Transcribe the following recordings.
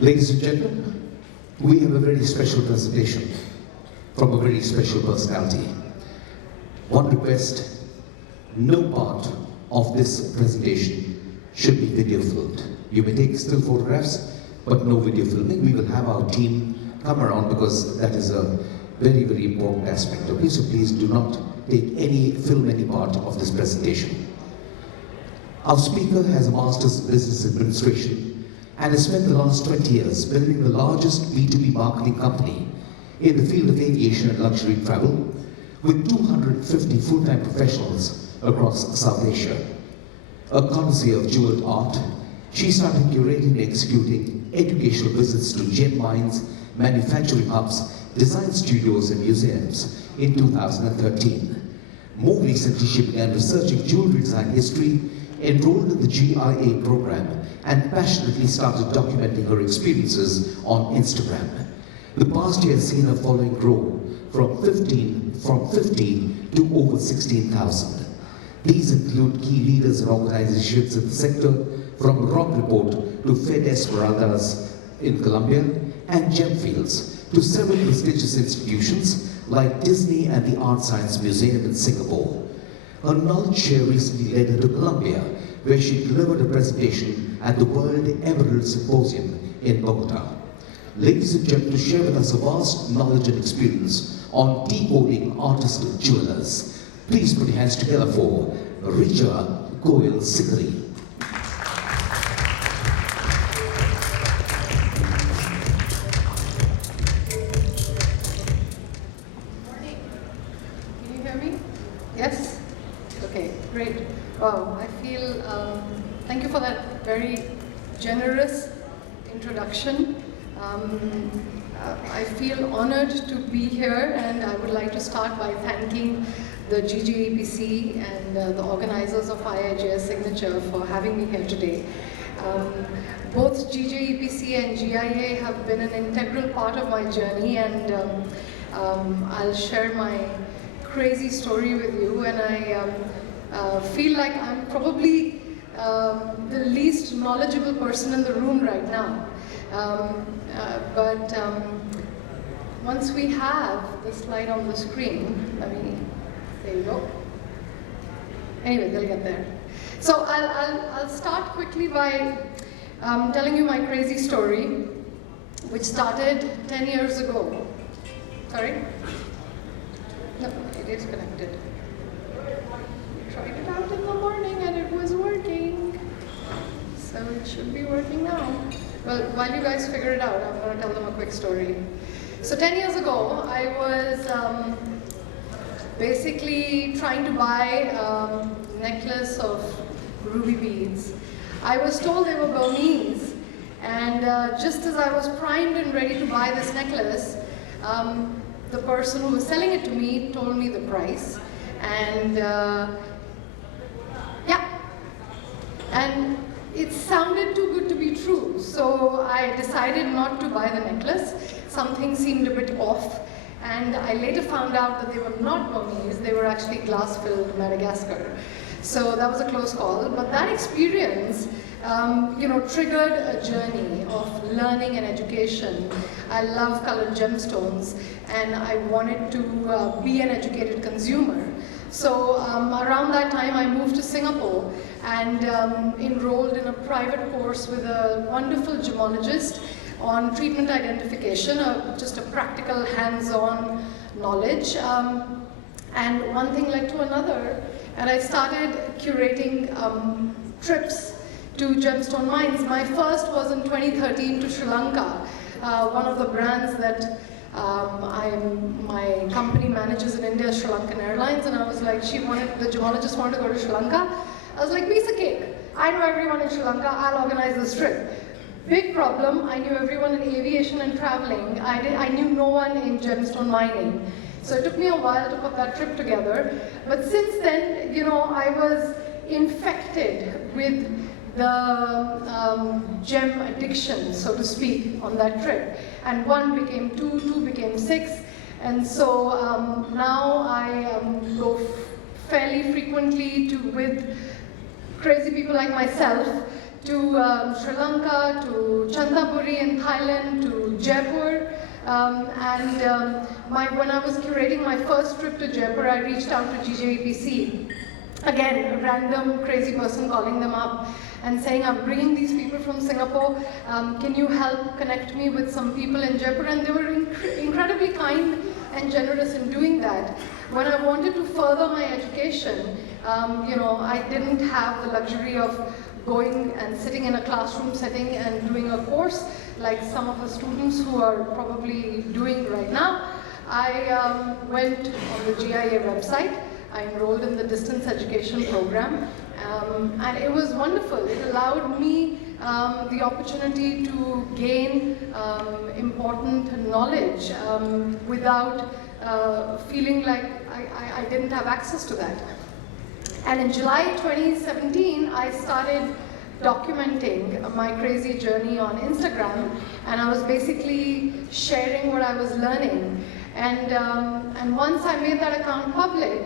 Ladies and gentlemen, we have a very special presentation from a very special personality. One request, no part of this presentation should be video filmed. You may take still photographs, but no video filming. We will have our team come around because that is a very, very important aspect. Okay, so please do not film any part of this presentation. Our speaker has a master's in business administration and has spent the last 20 years building the largest B2B marketing company in the field of aviation and luxury travel with 250 full-time professionals across South Asia. A connoisseur of jeweled art, she started curating and executing educational visits to gem mines, manufacturing hubs, design studios and museums in 2013. More recently, she began researching jewelry design history, enrolled in the GIA program, and passionately started documenting her experiences on Instagram. The past year has seen her following grow from 50 to over 16,000. These include key leaders and organizations in the sector, from Rock Report to Fed Esmeraldas in Colombia and Gemfields to several prestigious institutions like Disney and the Art Science Museum in Singapore. Her knowledge share recently led her to Colombia, where she delivered a presentation at the World Emerald Symposium in Bogota. Ladies and gentlemen, to share with us a vast knowledge and experience on decoding artisan jewelers, please put your hands together for Richa Goyal Sikri. Wow, I feel, thank you for that very generous introduction. I feel honored to be here, and I would like to start by thanking the GJEPC and the organizers of IIJS Signature for having me here today. Both GJEPC and GIA have been an integral part of my journey, and I'll share my crazy story with you. And I feel like I'm probably the least knowledgeable person in the room right now. But once we have the slide on the screen, there you go. Anyway, they'll get there. So I'll start quickly by telling you my crazy story, which started 10 years ago. Sorry? No, it is connected. Tried it out in the morning and it was working. So it should be working now. Well, while you guys figure it out, I'm going to tell them a quick story. So 10 years ago, I was basically trying to buy a necklace of ruby beads. I was told they were Burmese, and just as I was primed and ready to buy this necklace, the person who was selling it to me told me the price. And it sounded too good to be true, so I decided not to buy the necklace. Something seemed a bit off, and I later found out that they were not Burmese, they were actually glass-filled Madagascar. So that was a close call, but that experience triggered a journey of learning and education. I love colored gemstones, and I wanted to be an educated consumer. So around that time, I moved to Singapore and enrolled in a private course with a wonderful gemologist on treatment identification, just a practical hands-on knowledge. And one thing led to another, and I started curating trips to gemstone mines. My first was in 2013 to Sri Lanka, one of the brands that my company manages in India, Sri Lankan Airlines, and I was like, the gemologist wanted to go to Sri Lanka. I was like, piece of cake. I know everyone in Sri Lanka, I'll organize this trip. Big problem, I knew everyone in aviation and traveling. I knew no one in gemstone mining. So it took me a while to put that trip together. But since then, I was infected with the gem addiction, so to speak, on that trip. And 1 became 2, 2 became 6. And so now I go fairly frequently with crazy people like myself to Sri Lanka, to Chanthaburi in Thailand, to Jaipur. When I was curating my first trip to Jaipur, I reached out to GJEPC. Again, a random crazy person calling them up and saying, I'm bringing these people from Singapore, can you help connect me with some people in Jaipur? And they were incredibly kind and generous in doing that. When I wanted to further my education, I didn't have the luxury of going and sitting in a classroom setting and doing a course like some of the students who are probably doing right now. I went on the GIA website. I enrolled in the distance education program, and it was wonderful. It allowed me the opportunity to gain important knowledge without feeling like I didn't have access to that. And in July 2017, I started documenting my crazy journey on Instagram, and I was basically sharing what I was learning. And once I made that account public,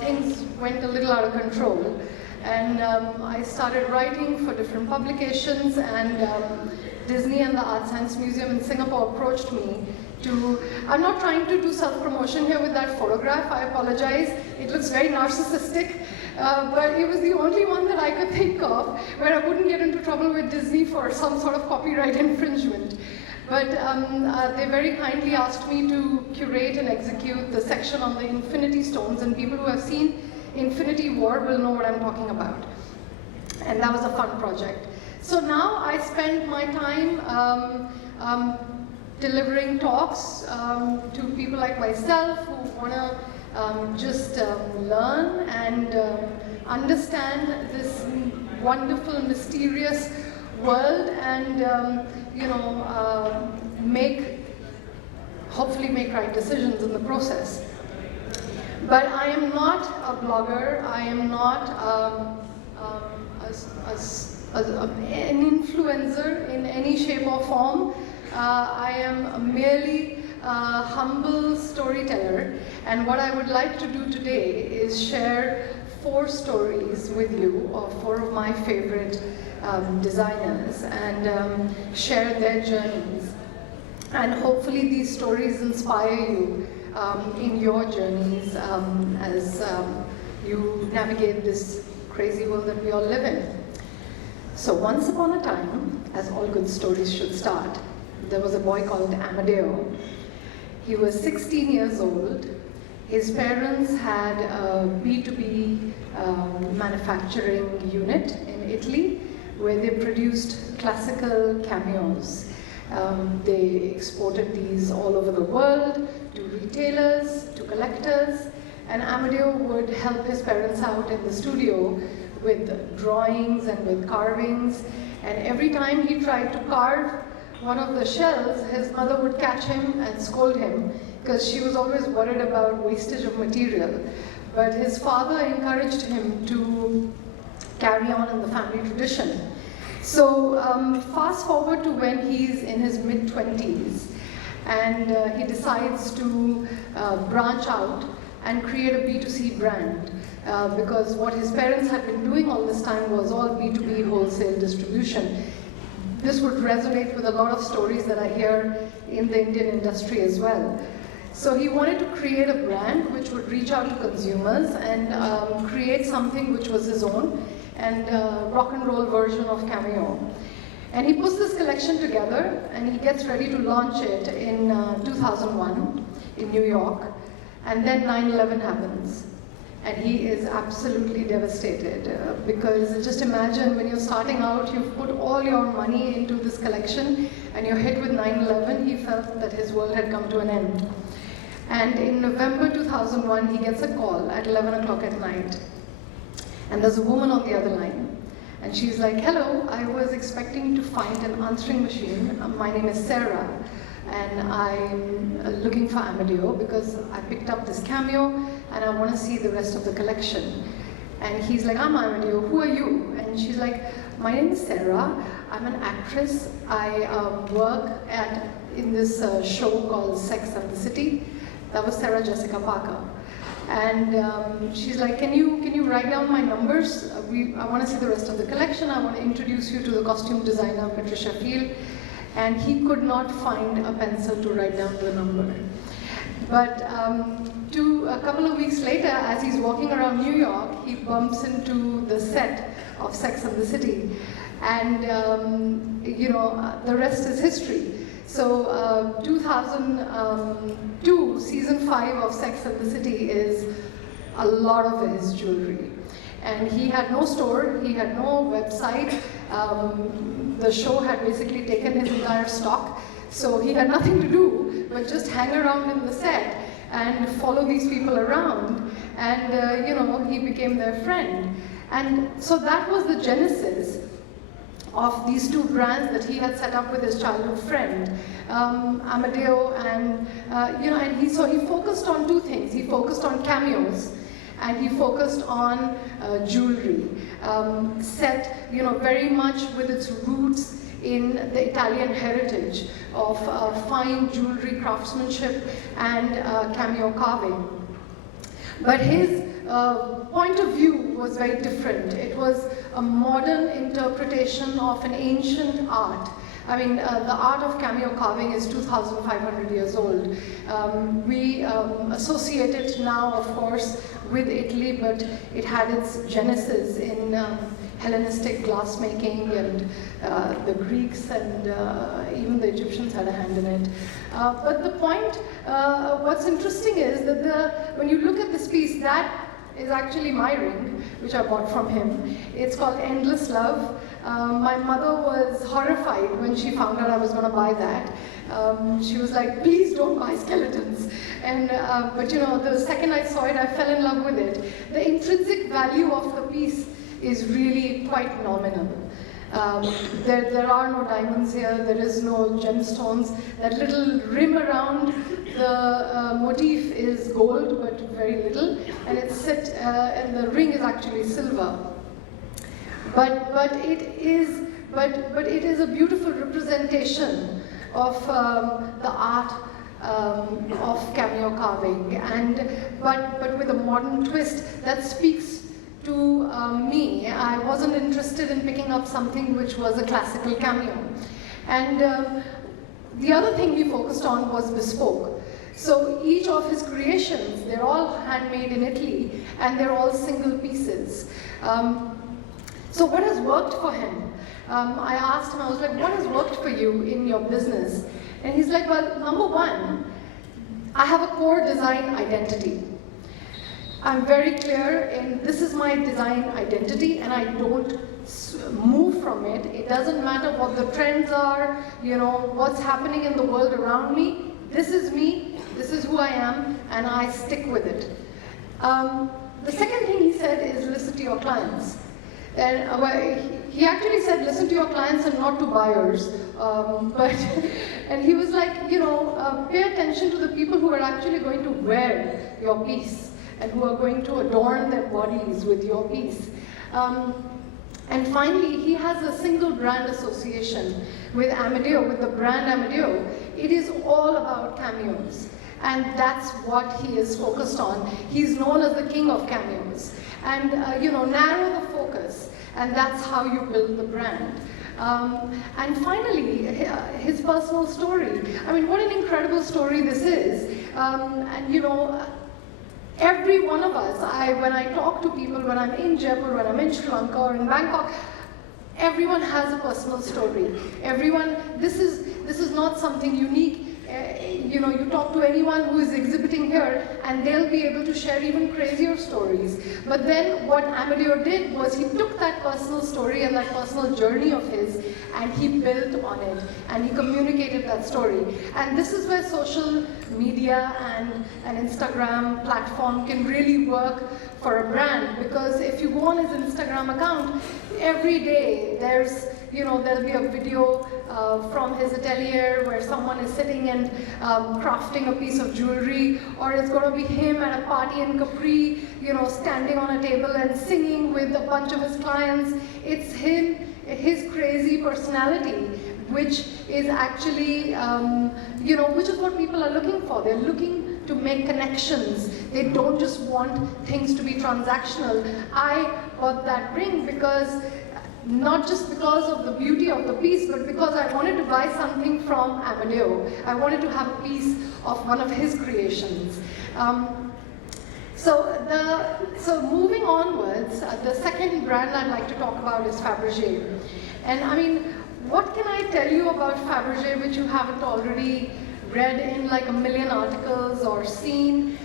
things went a little out of control. And I started writing for different publications, and Disney and the Art Science Museum in Singapore approached me to, I'm not trying to do self-promotion here with that photograph, I apologize, it looks very narcissistic, but it was the only one that I could think of where I wouldn't get into trouble with Disney for some sort of copyright infringement. But they very kindly asked me to curate and execute the section on the Infinity Stones, and people who have seen Infinity War will know what I'm talking about. And that was a fun project. So now I spend my time delivering talks to people like myself who want to just learn and understand this wonderful, mysterious world, and hopefully make right decisions in the process. But I am not a blogger. I am not an influencer in any shape or form. I am merely a humble storyteller, and what I would like to do today is share 4 stories with you of 4 of my favorite designers, and share their journeys. And hopefully these stories inspire you in your journeys as you navigate this crazy world that we all live in. So once upon a time, as all good stories should start, there was a boy called Amadeo. He was 16 years old. His parents had a B2B manufacturing unit in Italy where they produced classical cameos. They exported these all over the world to retailers, to collectors, and Amadeo would help his parents out in the studio with drawings and with carvings. And every time he tried to carve one of the shells, his mother would catch him and scold him because she was always worried about wastage of material. But his father encouraged him to carry on in the family tradition. So fast forward to when he's in his mid-20s, and he decides to branch out and create a B2C brand, because what his parents had been doing all this time was all B2B wholesale distribution. This would resonate with a lot of stories that I hear in the Indian industry as well. So he wanted to create a brand which would reach out to consumers and create something which was his own, and rock and roll version of Cameo. And he puts this collection together, and he gets ready to launch it in 2001 in New York, and then 9/11 happens. And he is absolutely devastated because just imagine when you're starting out, you've put all your money into this collection, and you're hit with 9/11, he felt that his world had come to an end. And in November 2001, he gets a call at 11 o'clock at night. And there's a woman on the other line. And she's like, hello, I was expecting to find an answering machine. My name is Sarah, and I'm looking for Amadeo because I picked up this cameo and I want to see the rest of the collection. And he's like, I'm Amadeo, who are you? And she's like, my name is Sarah, I'm an actress. I work in this show called Sex and the City. That was Sarah Jessica Parker. And she's like, can you write down my numbers? I want to see the rest of the collection. I want to introduce you to the costume designer, Patricia Field. And he could not find a pencil to write down the number. But a couple of weeks later, as he's walking around New York, he bumps into the set of Sex and the City. And the rest is history. So 2002, season 5 of Sex and the City is a lot of his jewelry. And he had no store, he had no website. The show had basically taken his entire stock. So he had nothing to do but just hang around in the set and follow these people around. And he became their friend. And so that was the genesis of these two brands that he had set up with his childhood friend, Amadeo, and he focused on two things. He focused on cameos, and he focused on jewelry, set very much with its roots in the Italian heritage of fine jewelry craftsmanship and cameo carving. But his point of view was very different. It was a modern interpretation of an ancient art. I mean, the art of cameo carving is 2,500 years old. We associate it now, of course, with Italy, but it had its genesis in Hellenistic glassmaking, and the Greeks and even the Egyptians had a hand in it. But the point, what's interesting is that when you look at this piece, that is actually my ring, which I bought from him. It's called Endless Love. My mother was horrified when she found out I was going to buy that. She was like, please don't buy skeletons. And but the second I saw it, I fell in love with it. The intrinsic value of the piece is really quite nominal. There are no diamonds here, there is no gemstones. That little rim around the motif is gold, but very little, and and the ring is actually silver. But it is a beautiful representation of the art of cameo carving, but with a modern twist that speaks to me. I wasn't interested in picking up something which was a classical cameo. And the other thing he focused on was bespoke. So each of his creations, they're all handmade in Italy, and they're all single pieces. So what has worked for him? I asked him, I was like, what has worked for you in your business? And he's like, well, number one, I have a core design identity. I'm very clear in this is my design identity, and I don't move from it. It doesn't matter what the trends are, what's happening in the world around me. This is me, this is who I am, and I stick with it. The second thing he said is listen to your clients. And he actually said listen to your clients and not to buyers. And he was like, pay attention to the people who are actually going to wear your piece and who are going to adorn their bodies with your piece. And finally, he has a single brand association with Amadeo, with the brand Amadeo. It is all about cameos. And that's what he is focused on. He's known as the king of cameos. And narrow the focus, and that's how you build the brand. And finally, his personal story. I mean, what an incredible story this is. Every one of us, when I talk to people, when I'm in Jaipur, when I'm in Sri Lanka or in Bangkok, everyone has a personal story. Everyone, this is not something unique. You talk to anyone who is exhibiting here, and they'll be able to share even crazier stories. But then what Amadeo did was he took that personal story and that personal journey of his, and he built on it, and he communicated that story. And this is where social media and an Instagram platform can really work for a brand, because if you go on his Instagram account, every day there'll be a video from his atelier where someone is sitting and crafting a piece of jewelry, or it's going to be him at a party in Capri, standing on a table and singing with a bunch of his clients. It's him, his crazy personality, which is actually, which is what people are looking for. They're looking to make connections. They don't just want things to be transactional. I bought that ring because, not just because of the beauty of the piece, but because I wanted to buy something from Amadeo. I wanted to have a piece of one of his creations. So moving onwards, the second brand I'd like to talk about is Fabergé. And I mean, what can I tell you about Fabergé which you haven't already read in like a million articles or seen?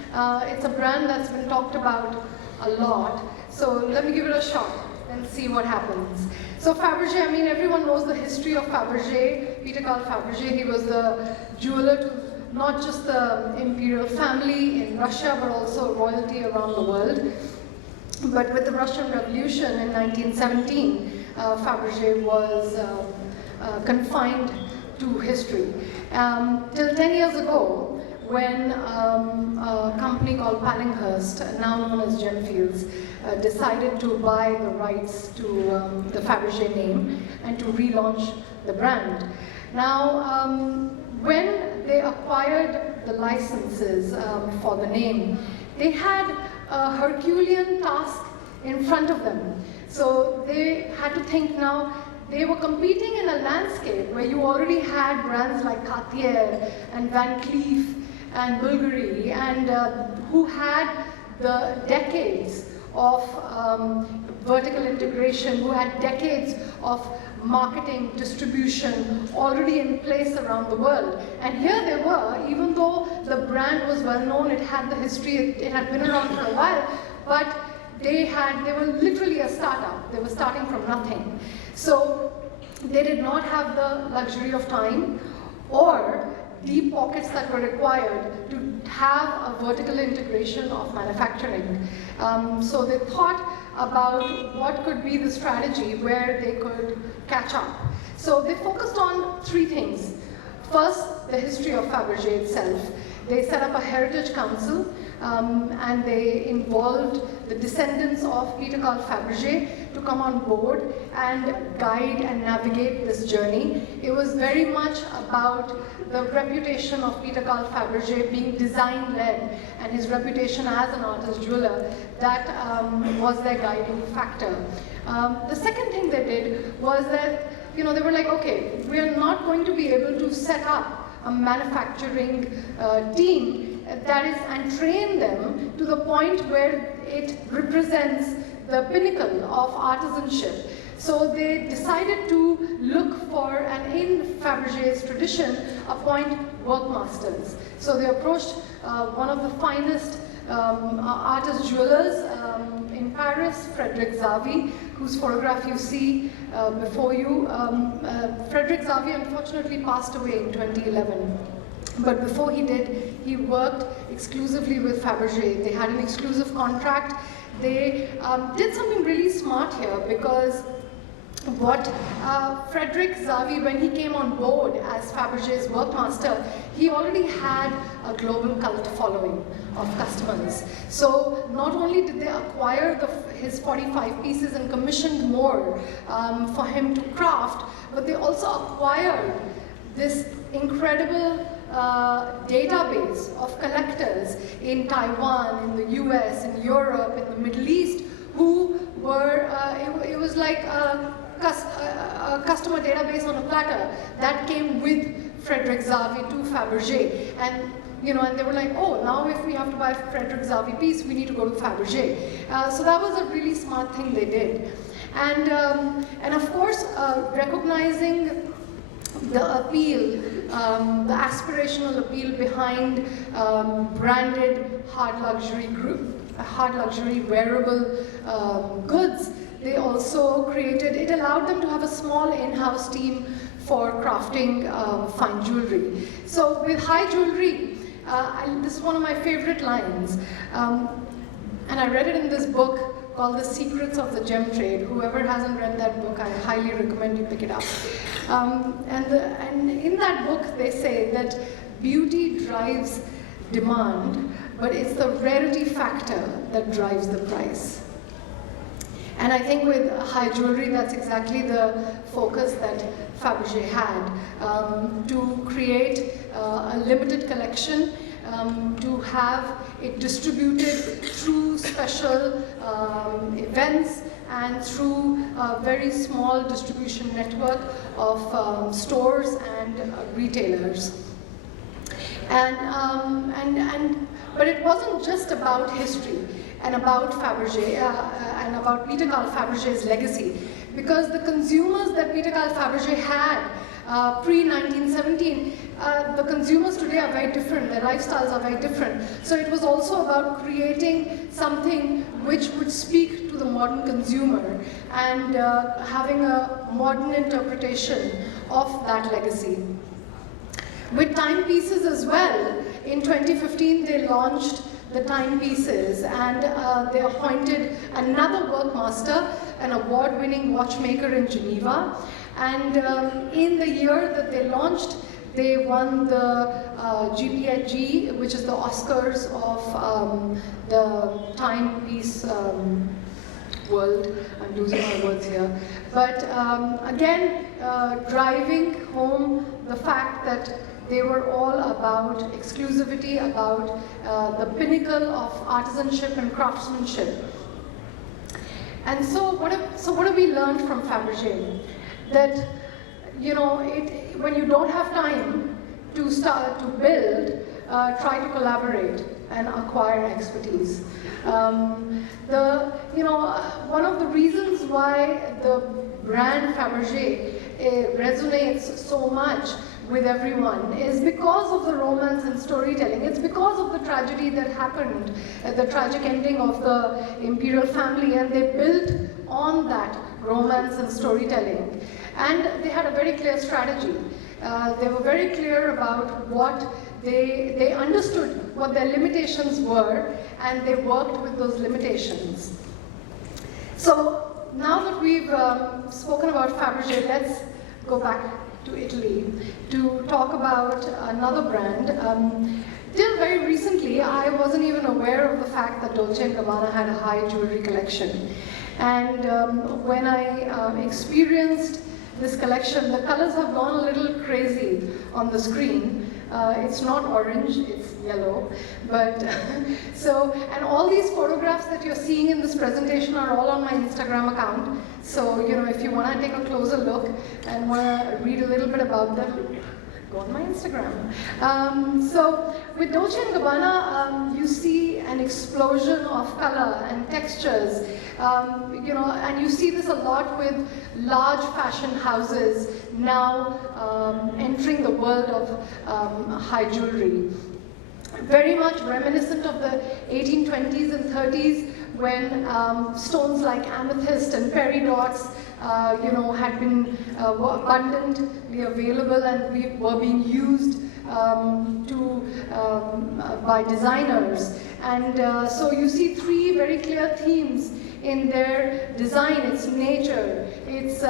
It's a brand that's been talked about a lot. So let me give it a shot and see what happens. So Fabergé, I mean, everyone knows the history of Fabergé. Peter Carl Fabergé, he was the jeweler to not just the imperial family in Russia, but also royalty around the world. But with the Russian Revolution in 1917, Fabergé was confined to history. Till 10 years ago, when a company called Pallinghurst, now known as Gemfields, decided to buy the rights to the Fabergé name and to relaunch the brand. Now, when they acquired the licenses for the name, they had a Herculean task in front of them. So they had to think now, they were competing in a landscape where you already had brands like Cartier and Van Cleef and Bulgari, and who had the decades of vertical integration, who had decades of marketing, distribution already in place around the world. And here they were, even though the brand was well known, it had the history, it had been around for a while, but they were literally a startup. They were starting from nothing. So they did not have the luxury of time or deep pockets that were required to have a vertical integration of manufacturing. So they thought about what could be the strategy where they could catch up. So they focused on three things. First, the history of Fabergé itself. They set up a heritage council and they involved the descendants of Peter Carl Fabergé to come on board and guide and navigate this journey. It was very much about the reputation of Peter Carl Fabergé being design-led, and his reputation as an artist jeweler, that was their guiding factor. The second thing they did was that, they were like, okay, we are not going to be able to set up a manufacturing team and train them to the point where it represents the pinnacle of artisanship. So they decided to look for, and in Fabergé's tradition, appoint workmasters. So they approached one of the finest artist jewelers in Paris, Frederick Zavi, whose photograph you see before you. Frederick Zavi unfortunately passed away in 2011. But before he did, he worked exclusively with Fabergé. They had an exclusive contract. They did something really smart here, because what Frederick Zavi, when he came on board as Fabergé's workmaster, he already had a global cult following of customers. So not only did they acquire his 45 pieces and commissioned more for him to craft, but they also acquired this incredible database of collectors in Taiwan, in the US, in Europe, in the Middle East, who were, it was like a customer database on a platter that came with Frederick Zavi to Fabergé. And and they were like, oh, now if we have to buy a Frederick Zavi piece, we need to go to Fabergé. So that was a really smart thing they did. And of course, recognizing the appeal, the aspirational appeal behind branded hard luxury wearable goods, they also created, it allowed them to have a small in-house team for crafting fine jewelry. So with high jewelry, this is one of my favorite lines, and I read it in this book called The Secrets of the Gem Trade. Whoever hasn't read that book, I highly recommend you pick it up. And in that book, they say that beauty drives demand, but it's the rarity factor that drives the price. And I think with high jewelry, that's exactly the focus that Fabergé had, to create a limited collection to have it distributed through special events and through a very small distribution network of stores and retailers. But it wasn't just about history and about Fabergé and about Peter Carl Fabergé's legacy, because the consumers that Peter Carl Fabergé had pre-1917, the consumers today are very different, their lifestyles are very different. So it was also about creating something which would speak to the modern consumer and having a modern interpretation of that legacy. With timepieces as well, in 2015 they launched the timepieces, and they appointed another workmaster, an award-winning watchmaker in Geneva. And in the year that they launched, they won the GPHG, which is the Oscars of the timepiece world. I'm losing my words here. But again, driving home the fact that they were all about exclusivity, about the pinnacle of artisanship and craftsmanship. And so what have we learned from Fabergé? That, you know, when you don't have time to start to build, try to collaborate and acquire expertise. One of the reasons why the brand Fabergé resonates so much with everyone is because of the romance and storytelling. It's because of the tragedy that happened, the tragic ending of the imperial family, and they built on that romance and storytelling. And they had a very clear strategy. They were very clear about what they understood what their limitations were, and they worked with those limitations. So now that we've spoken about Fabergé, let's go back to Italy to talk about another brand. Till very recently, I wasn't even aware of the fact that Dolce & Gabbana had a high jewelry collection. And when I experienced this collection, the colors have gone a little crazy on the screen. It's not orange, it's yellow. But and all these photographs that you're seeing in this presentation are all on my Instagram account. So, you know, if you want to take a closer look and want to read a little bit about them, go on my Instagram. So with Dolce & Gabbana, you see an explosion of color and textures, and you see this a lot with large fashion houses now entering the world of high jewelry. Very much reminiscent of the 1820s and 30s, when stones like amethyst and peridots had been abundantly available and were being used by designers. And so you see three very clear themes in their design. It's nature, it's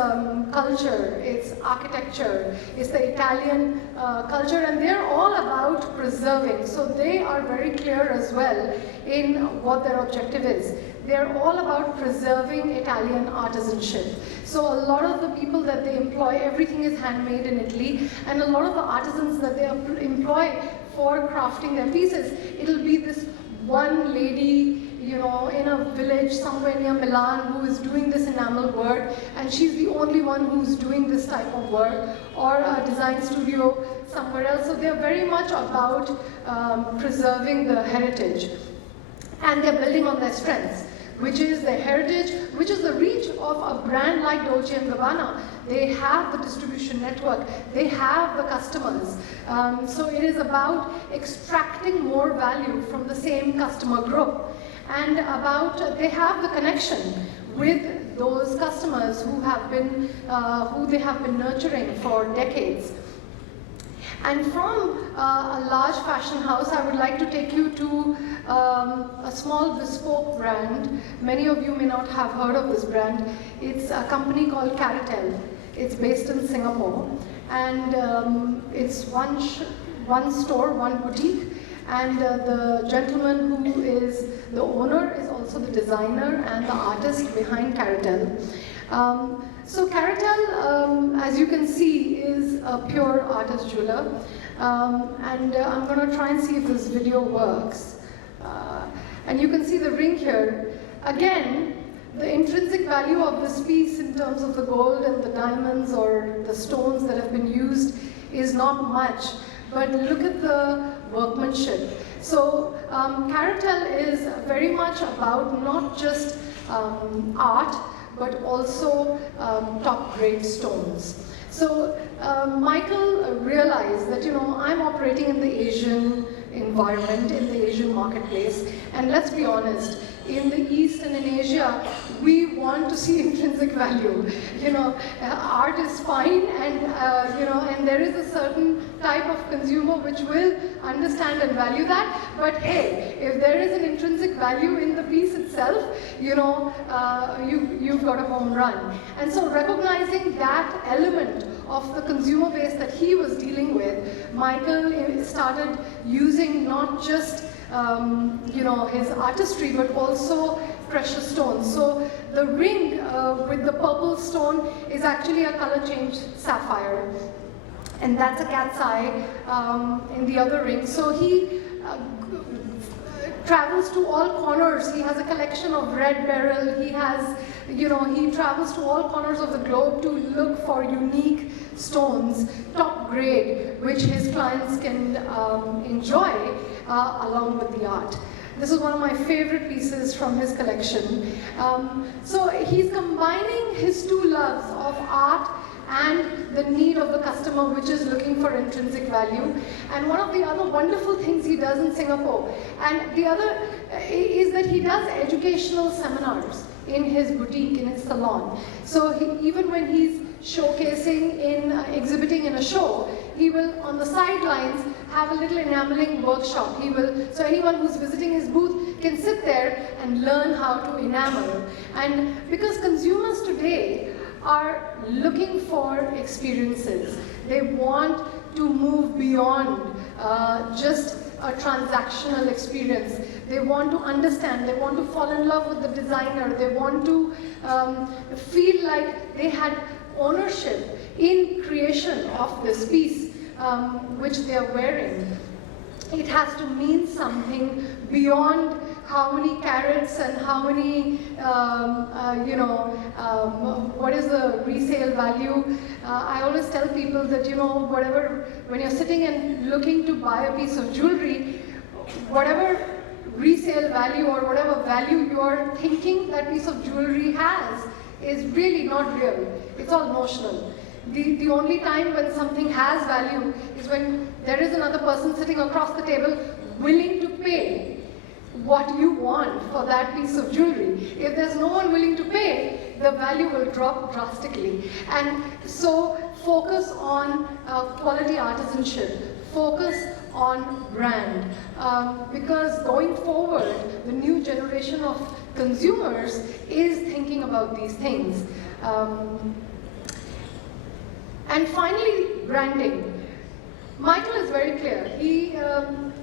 culture, it's architecture, it's the Italian culture, and they're all about preserving. So they are very clear as well in what their objective is. They're all about preserving Italian artisanship. So a lot of the people that they employ, everything is handmade in Italy, and a lot of the artisans that they employ for crafting their pieces, it'll be this one lady, in a village somewhere near Milan who is doing this enamel work, and she's the only one who's doing this type of work, or a design studio somewhere else. So they're very much about preserving the heritage, and they're building on their strengths, which is their heritage, which is the reach of a brand like Dolce & Gabbana. They have the distribution network, they have the customers. So it is about extracting more value from the same customer group, and they have the connection with those customers who they have been nurturing for decades. And from a large fashion house, I would like to take you to a small bespoke brand. Many of you may not have heard of this brand. It's a company called Caratel. It's based in Singapore, and it's one store, one boutique, and the gentleman who is the owner is also the designer and the artist behind Caratel. So Caratal, as you can see, is a pure artist jeweler. And I'm going to try and see if this video works. And you can see the ring here. Again, the intrinsic value of this piece in terms of the gold and the diamonds or the stones that have been used is not much. But look at the workmanship. So Caratal is very much about not just art, but also top-grade stones. So Michael realized that, I'm operating in the Asian environment, in the Asian marketplace, and let's be honest, in the East and in Asia, we want to see intrinsic value. Art is fine, and and there is a certain type of consumer which will understand and value that. But hey, if there is an intrinsic value in the piece itself, you've got a home run. And so recognizing that element of the consumer base that he was dealing with, Michael started using not just his artistry, but also precious stones. So the ring with the purple stone is actually a color changed sapphire, and that's a cat's eye in the other ring. So he travels to all corners. He has a collection of red beryl. He has, he travels to all corners of the globe to look for unique stones, top grade, which his clients can enjoy along with the art. This is one of my favorite pieces from his collection. So he's combining his two loves of art and the need of the customer, which is looking for intrinsic value. And one of the other wonderful things he does in Singapore, and the other is that he does educational seminars in his boutique, in his salon. So even when he's showcasing exhibiting in a show, he will, on the sidelines, have a little enameling workshop. So anyone who's visiting his booth can sit there and learn how to enamel. And because consumers today are looking for experiences, they want to move beyond just a transactional experience. They want to understand, they want to fall in love with the designer, they want to feel like they had ownership in creation of this piece which they are wearing. It has to mean something beyond how many carats and how many, what is the resale value. I always tell people that, whatever, when you're sitting and looking to buy a piece of jewelry, whatever resale value or whatever value you're thinking that piece of jewelry has is really not real. It's all notional. The only time when something has value is when there is another person sitting across the table willing to pay what you want for that piece of jewelry. If there's no one willing to pay, the value will drop drastically. And so focus on quality artisanship, focus on brand, because going forward, the new generation of consumers is thinking about these things. And finally, branding. Michael is very clear.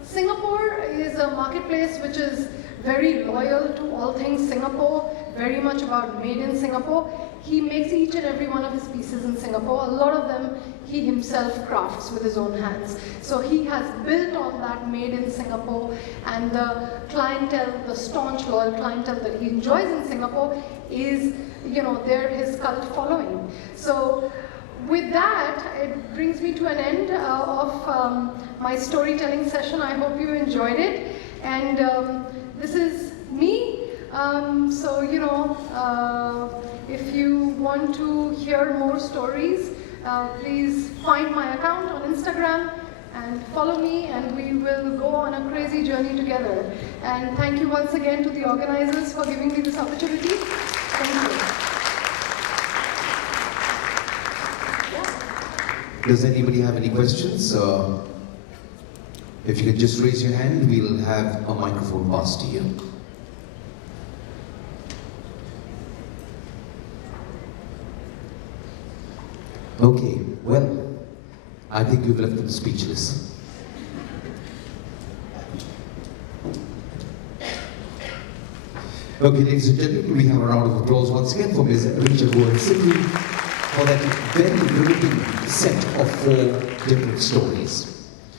Singapore is a marketplace which is very loyal to all things Singapore, very much about made in Singapore. He makes each and every one of his pieces in Singapore. A lot of them he himself crafts with his own hands. So he has built on that made in Singapore, and the clientele, the staunch loyal clientele that he enjoys in Singapore is, they're his cult following. So with that, it brings me to an end of my storytelling session. I hope you enjoyed it. And this is me. If you want to hear more stories, please find my account on Instagram and follow me, and we will go on a crazy journey together. And thank you once again to the organizers for giving me this opportunity. Thank you. Does anybody have any questions? If you could just raise your hand, we'll have a microphone passed to you. Okay, well, I think you've left them speechless. Okay, ladies and gentlemen, we have a round of applause once again for Ms. Richa Goyal Sikri for that very riveting set of 4 different stories.